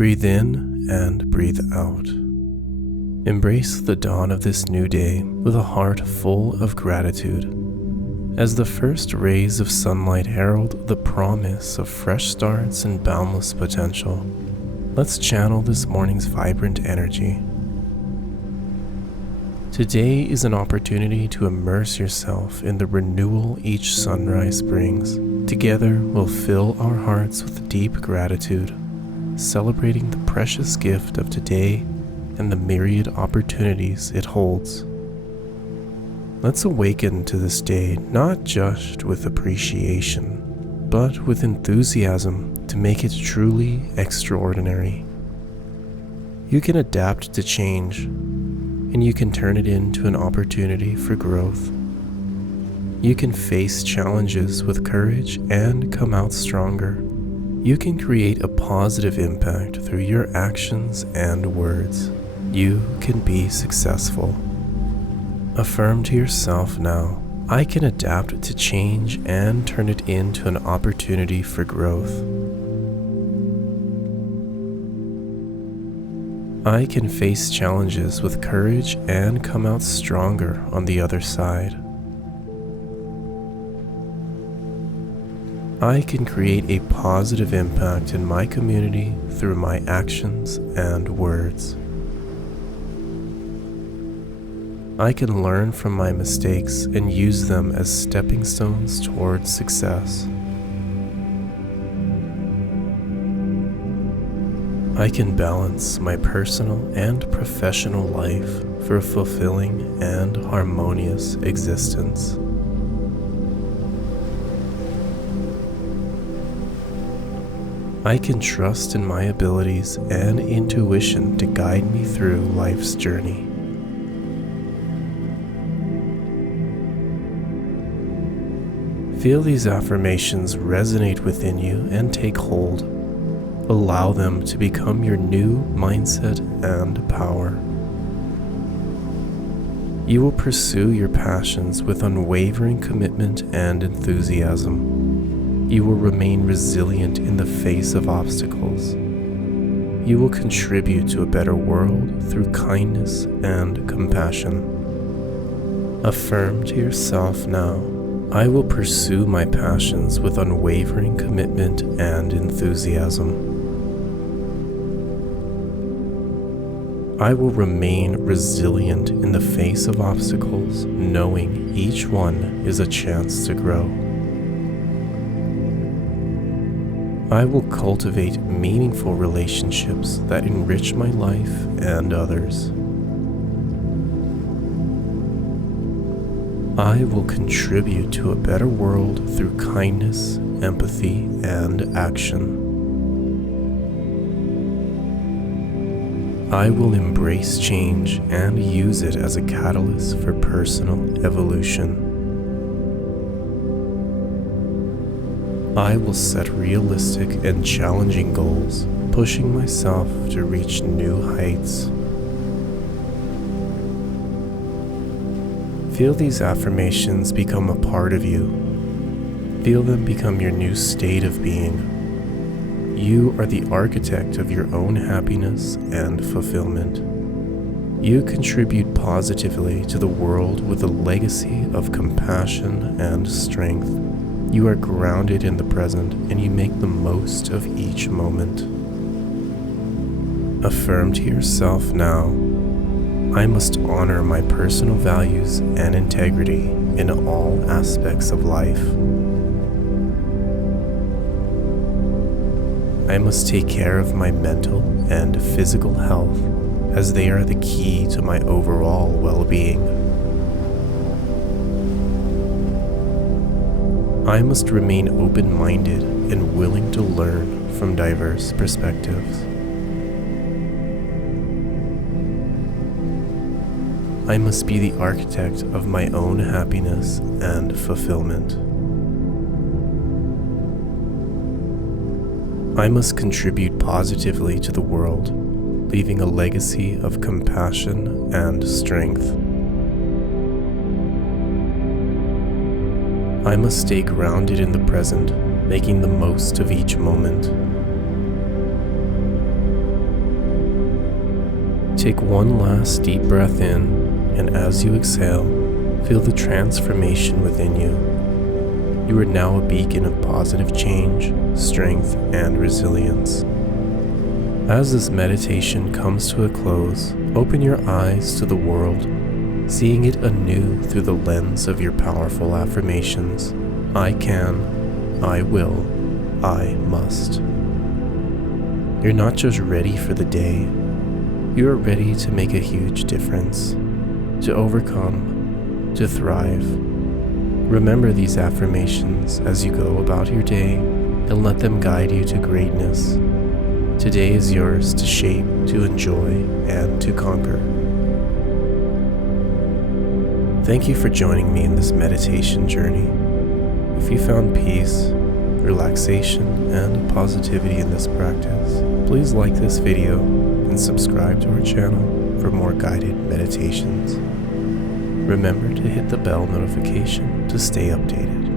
Breathe in and breathe out. Embrace the dawn of this new day with a heart full of gratitude. As the first rays of sunlight herald the promise of fresh starts and boundless potential, let's channel this morning's vibrant energy. Today is an opportunity to immerse yourself in the renewal each sunrise brings. Together, we'll fill our hearts with deep gratitude, celebrating the precious gift of today and the myriad opportunities it holds. Let's awaken to this day not just with appreciation, but with enthusiasm to make it truly extraordinary. You can adapt to change, and you can turn it into an opportunity for growth. You can face challenges with courage and come out stronger. You can create a positive impact through your actions and words. You can be successful. Affirm to yourself now, I can adapt to change and turn it into an opportunity for growth. I can face challenges with courage and come out stronger on the other side. I can create a positive impact in my community through my actions and words. I can learn from my mistakes and use them as stepping stones towards success. I can balance my personal and professional life for a fulfilling and harmonious existence. I can trust in my abilities and intuition to guide me through life's journey. Feel these affirmations resonate within you and take hold. Allow them to become your new mindset and power. You will pursue your passions with unwavering commitment and enthusiasm. You will remain resilient in the face of obstacles. You will contribute to a better world through kindness and compassion. Affirm to yourself now, I will pursue my passions with unwavering commitment and enthusiasm. I will remain resilient in the face of obstacles, knowing each one is a chance to grow. I will cultivate meaningful relationships that enrich my life and others. I will contribute to a better world through kindness, empathy, and action. I will embrace change and use it as a catalyst for personal evolution. I will set realistic and challenging goals, pushing myself to reach new heights. Feel these affirmations become a part of you. Feel them become your new state of being. You are the architect of your own happiness and fulfillment. You contribute positively to the world with a legacy of compassion and strength. You are grounded in the present and you make the most of each moment. Affirm to yourself now, I must honor my personal values and integrity in all aspects of life. I must take care of my mental and physical health as they are the key to my overall well-being. I must remain open-minded and willing to learn from diverse perspectives. I must be the architect of my own happiness and fulfillment. I must contribute positively to the world, leaving a legacy of compassion and strength. I must stay grounded in the present, making the most of each moment. Take one last deep breath in, and as you exhale, feel the transformation within you. You are now a beacon of positive change, strength, and resilience. As this meditation comes to a close, open your eyes to the world, seeing it anew through the lens of your powerful affirmations. I can, I will, I must. You're not just ready for the day, you are ready to make a huge difference, to overcome, to thrive. Remember these affirmations as you go about your day and let them guide you to greatness. Today is yours to shape, to enjoy, and to conquer. Thank you for joining me in this meditation journey. If you found peace, relaxation, and positivity in this practice, please like this video and subscribe to our channel for more guided meditations. Remember to hit the bell notification to stay updated.